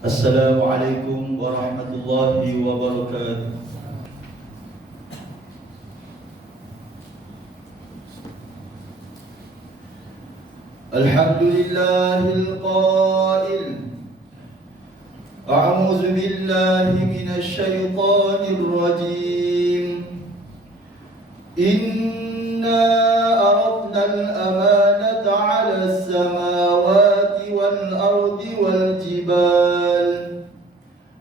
Assalamualaikum warahmatullahi wabarakatuh. Alhamdulillahil qail a'udzu billahi minasy syaithanir rajim. Inna aradna al-amanata 'ala as-samawati wal ardi wal jibal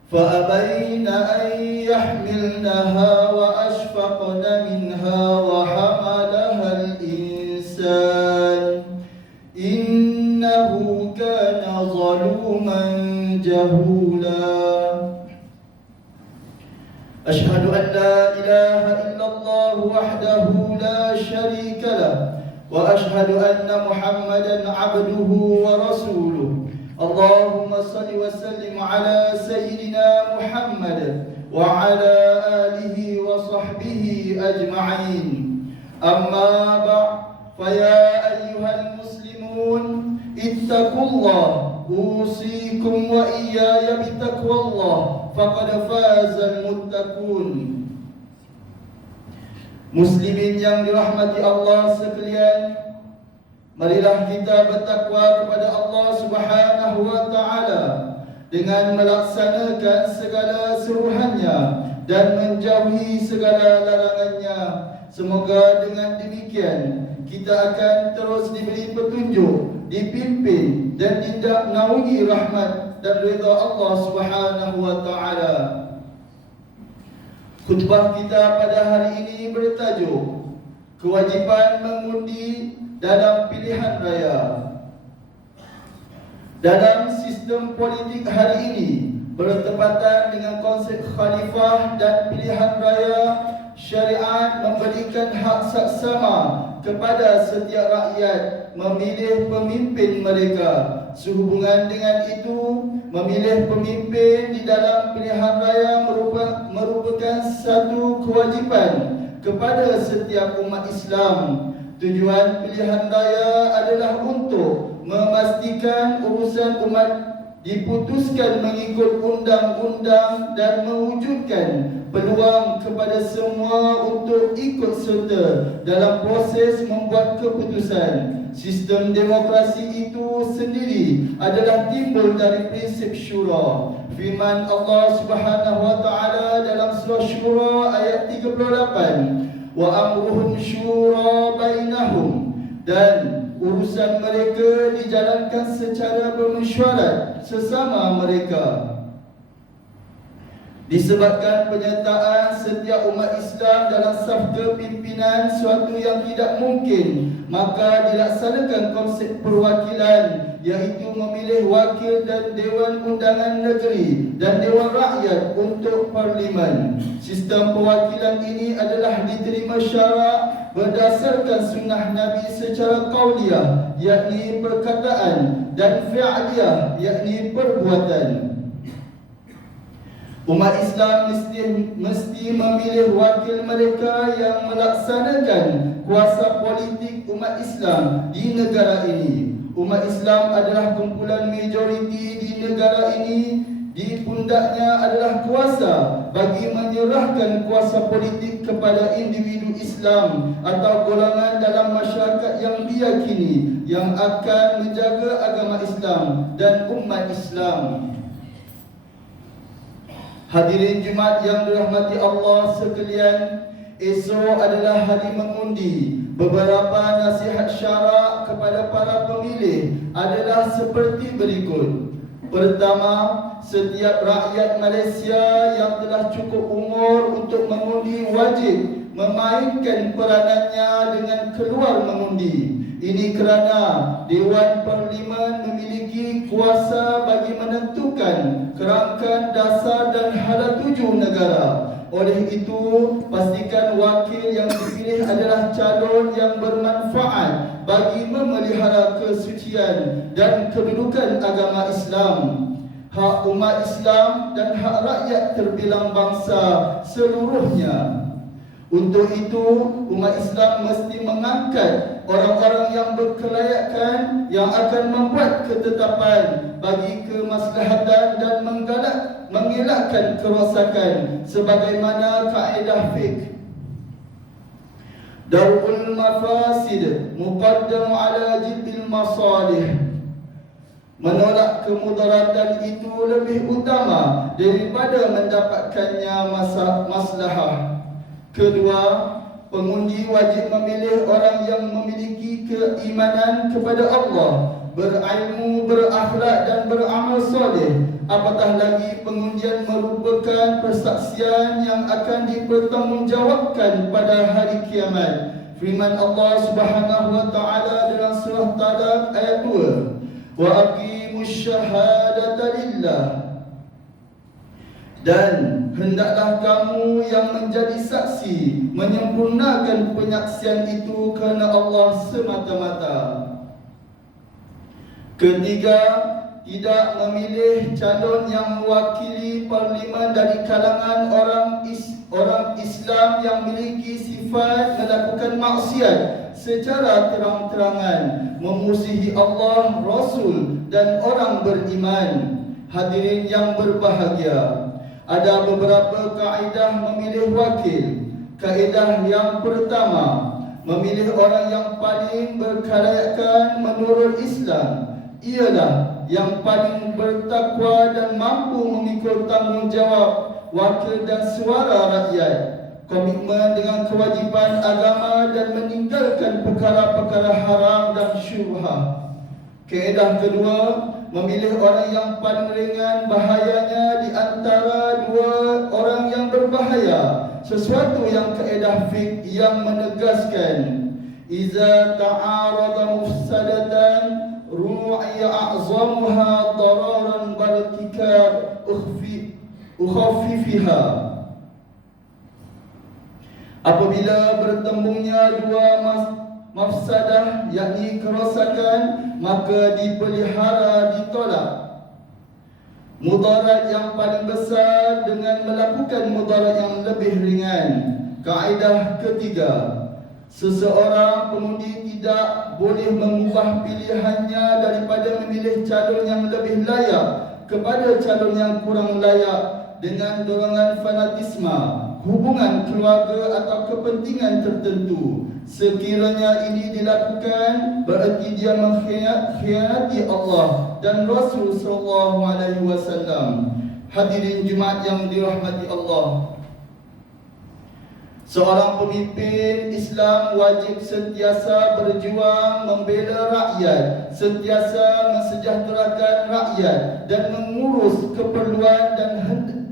فأبين أن يحملنها وأشفقن منها وحملها الإنسان إنه كان ظلوما جهولا أشهد أن لا إله إلا الله وحده لا شريك له وأشهد أن محمدا عبده ورسوله اللهم صل وسلم على سيدنا محمد وعلى آله وصحبه أجمعين أما بعد فيا أيها المسلمون اتقوا الله أوصيكم وإياي بتقوى الله فقد فاز المتقون. Muslimin yang dirahmati Allah sekalian, marilah kita bertakwa kepada Allah Subhanahu wa taala dengan melaksanakan segala suruhannya dan menjauhi segala larangannya. Semoga dengan demikian kita akan terus diberi petunjuk, dipimpin dan tidak naungi rahmat dan redha Allah Subhanahu wa taala. Khutbah kita pada hari ini bertajuk kewajipan mengundi dalam pilihan raya. Dalam sistem politik hari ini bertepatan dengan konsep khalifah dan pilihan raya, syariat memberikan hak saksama kepada setiap rakyat memilih pemimpin mereka. Sehubungan dengan itu, memilih pemimpin di dalam pilihan raya merupakan satu kewajipan kepada setiap umat Islam. Tujuan pilihan raya adalah untuk memastikan urusan umat diputuskan mengikut undang-undang dan mewujudkan peluang kepada semua untuk ikut serta dalam proses membuat keputusan. Sistem demokrasi itu sendiri adalah timbul dari prinsip syura. Firman Allah Subhanahu wa taala dalam surah Syura ayat 38, wa amruhum syura bainahum, dan urusan mereka dijalankan secara bermesyuarat sesama mereka. Disebabkan penyertaan setiap umat Islam dalam saf kepimpinan suatu yang tidak mungkin, maka dilaksanakan konsep perwakilan, iaitu memilih wakil dan Dewan Undangan Negeri dan Dewan Rakyat untuk Parlimen. Sistem perwakilan ini adalah diterima syarak berdasarkan sunnah Nabi secara qauliyah, yakni perkataan, dan fi'liyah, yakni perbuatan. Umat Islam mesti memilih wakil mereka yang melaksanakan kuasa politik umat Islam di negara ini. Umat Islam adalah kumpulan majoriti di negara ini. Di pundaknya adalah kuasa bagi menyerahkan kuasa politik kepada individu Islam atau golongan dalam masyarakat yang diyakini yang akan menjaga agama Islam dan umat Islam. Hadirin Jumaat yang dirahmati Allah sekalian, esok adalah hari mengundi. Beberapa nasihat syarak kepada para pemilih adalah seperti berikut. Pertama, setiap rakyat Malaysia yang telah cukup umur untuk mengundi wajib memainkan peranannya dengan keluar mengundi. Ini kerana Dewan Parlimen memiliki kuasa bagi menentukan kerangka dasar dan hala tuju negara. Oleh itu, pastikan wakil yang dipilih adalah calon yang bermanfaat bagi memelihara kesucian dan kedudukan agama Islam, hak umat Islam dan hak rakyat terbilang bangsa seluruhnya. Untuk itu, umat Islam mesti mengangkat orang-orang yang berkelayakan yang akan membuat ketetapan bagi kemaslahatan dan mengelakkan kerosakan sebagaimana kaedah fiqh. Darul mafasid muqaddam ala jilbil masalih. Menolak kemudaratan itu lebih utama daripada mendapatkannya maslahah. Kedua, pengundi wajib memilih orang yang memiliki keimanan kepada Allah, berilmu, berakhlak dan beramal soleh. Apatah lagi pengundian merupakan persaksian yang akan dipertanggungjawabkan pada hari kiamat. Firman Allah Subhanahu wa taala dalam surah Talaq ayat 2. Wa aqimus syahadata lillah. Dan hendaklah kamu yang menjadi saksi menyempurnakan penyaksian itu kerana Allah semata-mata. Ketiga, tidak memilih calon yang mewakili parlimen dari kalangan orang Islam yang memiliki sifat melakukan maksiat secara terang-terangan, memusuhi Allah, Rasul dan orang beriman. Hadirin yang berbahagia, ada beberapa kaedah memilih wakil. Kaedah yang pertama, memilih orang yang paling berkelayakan menurut Islam ialah yang paling bertakwa dan mampu memikul tanggungjawab wakil dan suara rakyat, komitmen dengan kewajipan agama dan meninggalkan perkara-perkara haram dan syubhah. Kaedah kedua, memilih orang yang paling ringan bahayanya di antara dua orang yang berbahaya, sesuatu yang kaedah fiqh yang menegaskan iza ta'arada mufsadatan ru'iya a'zamuha dararan bartikab ukhaffifiha. Apabila bertembungnya dua mafsadah yakni kerosakan, maka dipelihara, ditolak mudarat yang paling besar dengan melakukan mudarat yang lebih ringan. Kaedah ketiga, seseorang pengundi tidak boleh mengubah pilihannya daripada memilih calon yang lebih layak kepada calon yang kurang layak dengan dorongan fanatisme, hubungan keluarga atau kepentingan tertentu. Sekiranya ini dilakukan, berarti dia mengkhianati Allah dan Rasul sallallahu alaihi wasallam. Hadirin Jumaat yang dirahmati Allah, seorang pemimpin Islam wajib sentiasa berjuang membela rakyat, sentiasa mensejahterakan rakyat dan mengurus keperluan dan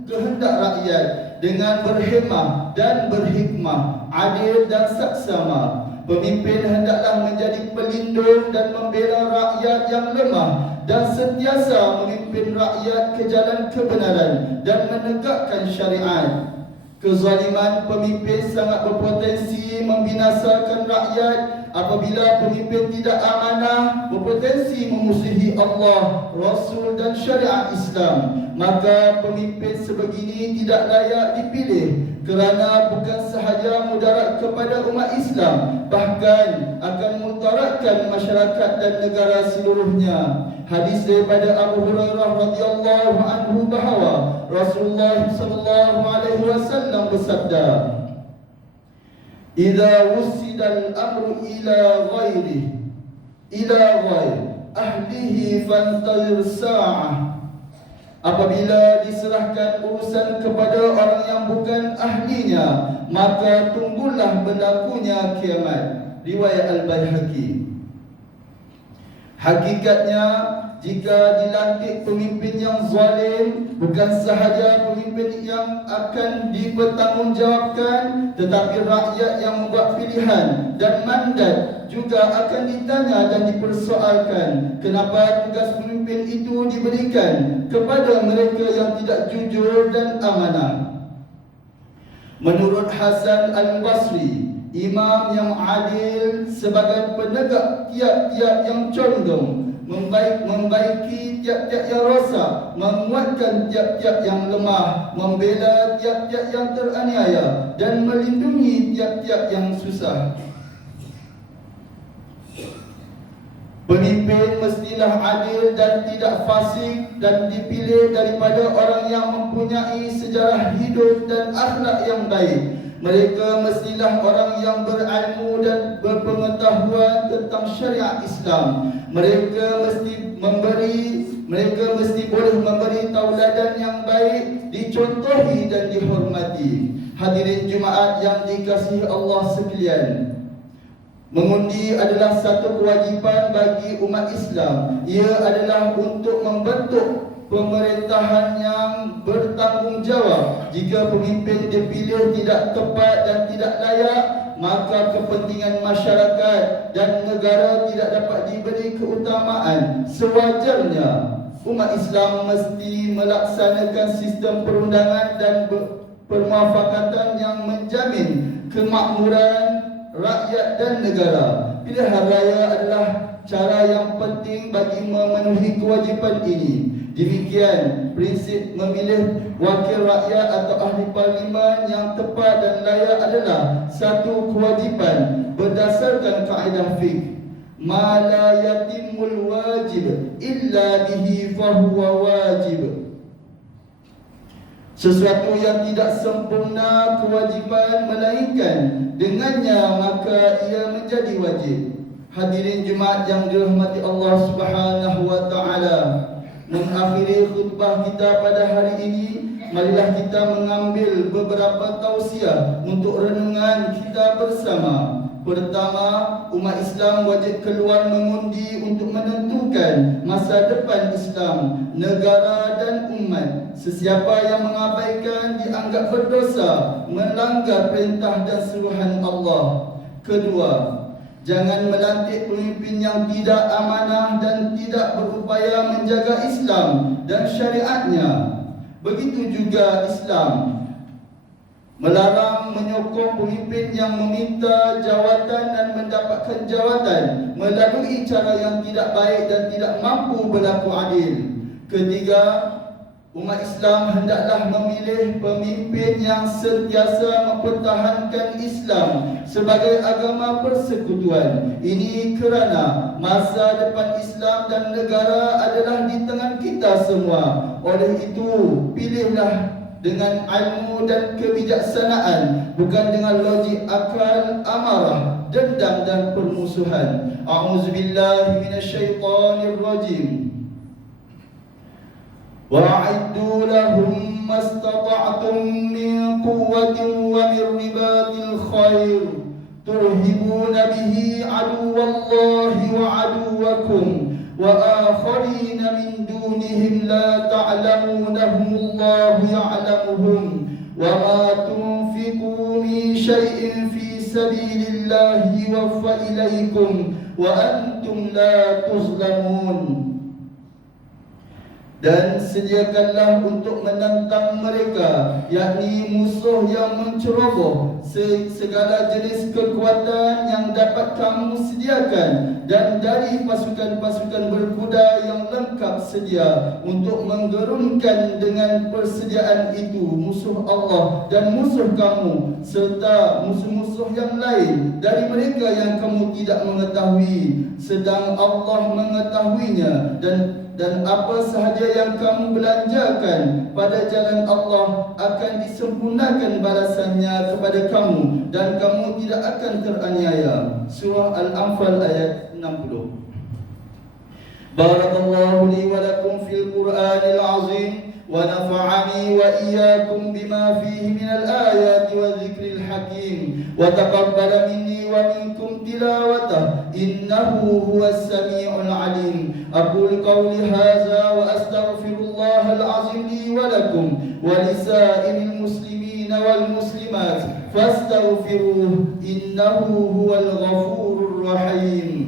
kehendak rakyat dengan berhemah dan berhikmah, adil dan saksama. Pemimpin hendaklah menjadi pelindung dan membela rakyat yang lemah dan sentiasa memimpin rakyat ke jalan kebenaran dan menegakkan syariat. Kezaliman pemimpin sangat berpotensi membinasakan rakyat. Apabila pemimpin tidak amanah, berpotensi memusuhi Allah, Rasul dan syariat Islam. Maka pemimpin sebegini tidak layak dipilih, kerana bukan sahaja mudarat kepada umat Islam, bahkan akan mudaratkan masyarakat dan negara seluruhnya. Hadis daripada Abu Hurairah radhiyallahu anhu bahawa Rasulullah sallallahu alaihi wasallam bersabda, "Idza wusida al-amru ila ghairi ahlihi fantazir sa'ah." Apabila diserahkan urusan kepada orang yang bukan ahlinya, maka tunggulah berlakunya kiamat. Riwayat Al-Baihaqi. Hakikatnya, jika dilantik pemimpin yang zalim, bukan sahaja pemimpin yang akan dipertanggungjawabkan, tetapi rakyat yang membuat pilihan dan mandat juga akan ditanya dan dipersoalkan. Kenapa tugas pemimpin itu diberikan kepada mereka yang tidak jujur dan amanah? Menurut Hasan Al-Basri, imam yang adil sebagai penegak tiap-tiap yang condong, membaiki tiap-tiap yang rosak, menguatkan tiap-tiap yang lemah, membela tiap-tiap yang teraniaya dan melindungi tiap-tiap yang susah. Pemimpin mestilah adil dan tidak fasik dan dipilih daripada orang yang mempunyai sejarah hidup dan akhlak yang baik. Mereka mestilah orang yang berilmu dan berpengetahuan tentang syariat Islam. Mereka mesti boleh memberi tauladan yang baik, dicontohi dan dihormati. Hadirin Jumaat yang dikasihi Allah sekalian, mengundi adalah satu kewajipan bagi umat Islam. Ia adalah untuk membentuk pemerintahan yang bertanggungjawab. Jika pemimpin dipilih tidak tepat dan tidak layak, maka kepentingan masyarakat dan negara tidak dapat diberi keutamaan. Sewajarnya umat Islam mesti melaksanakan sistem perundangan dan permuafakatan yang menjamin kemakmuran rakyat dan negara. Pilihan raya adalah cara yang penting bagi memenuhi kewajipan ini. Demikian, prinsip memilih wakil rakyat atau ahli parlimen yang tepat dan layak adalah satu kewajipan berdasarkan kaedah fiqh. Ma la yatimul wajib illa bihi fahuwa wajib. Sesuatu yang tidak sempurna kewajipan melainkan dengannya maka ia menjadi wajib. Hadirin Jumaat yang dirahmati Allah Subhanahu wa taala, mengakhiri khutbah kita pada hari ini, marilah kita mengambil beberapa tausiah untuk renungan kita bersama. Pertama, umat Islam wajib keluar mengundi untuk menentukan masa depan Islam, negara dan umat. Sesiapa yang mengabaikan dianggap berdosa, melanggar perintah dan suruhan Allah. Kedua, jangan melantik pemimpin yang tidak amanah dan tidak berupaya menjaga Islam dan syariatnya. Begitu juga Islam melarang menyokong pemimpin yang meminta jawatan dan mendapatkan jawatan melalui cara yang tidak baik dan tidak mampu berlaku adil. Ketiga, umat Islam hendaklah memilih pemimpin yang sentiasa mempertahankan Islam sebagai agama persekutuan. Ini kerana masa depan Islam dan negara adalah di tangan kita semua. Oleh itu, pilihlah dengan ilmu dan kebijaksanaan, bukan dengan logik akal, amarah, dendam dan permusuhan. A'udzubillahi minasyaitonir rajim. Wa'iddu lahum mastata'tum min quwwatin wa min ribatil khair turhibuna bihi aduwallahi wa aduwakum wa akharina min dunihim la ta'lamunahumullahu ya'lamuhum wa ma tunfiqu min syai'in fi sabilillahi yuwaffa ilaikum wa antum la tuzlamun. Dan sediakanlah untuk menentang mereka, yakni musuh yang menceroboh, segala jenis kekuatan yang dapat kamu sediakan, dan dari pasukan-pasukan berkuda yang lengkap sedia untuk menggerunkan dengan persediaan itu musuh Allah dan musuh kamu, serta musuh-musuh yang lain dari mereka yang kamu tidak mengetahui, sedang Allah mengetahuinya. Dan apa sahaja yang kamu belanjakan pada jalan Allah akan disempurnakan balasannya kepada kamu, dan kamu tidak akan teraniaya. Surah Al-Anfal ayat 60. Barakallahu li wa lakum fil Qur'anil azim wa nafa'ani wa iyyakum bima fihi minal ayati wa dzikril hakim wa taqabbala minni wa minkum tilawatah innahu huwas sami'ul alim. Aqulu qawli hadza wa astaghfirullahal azim li wa lakum wa lisa'iril muslimin wal muslimat fastaghfiruhu innahu huwal ghafurur rahim.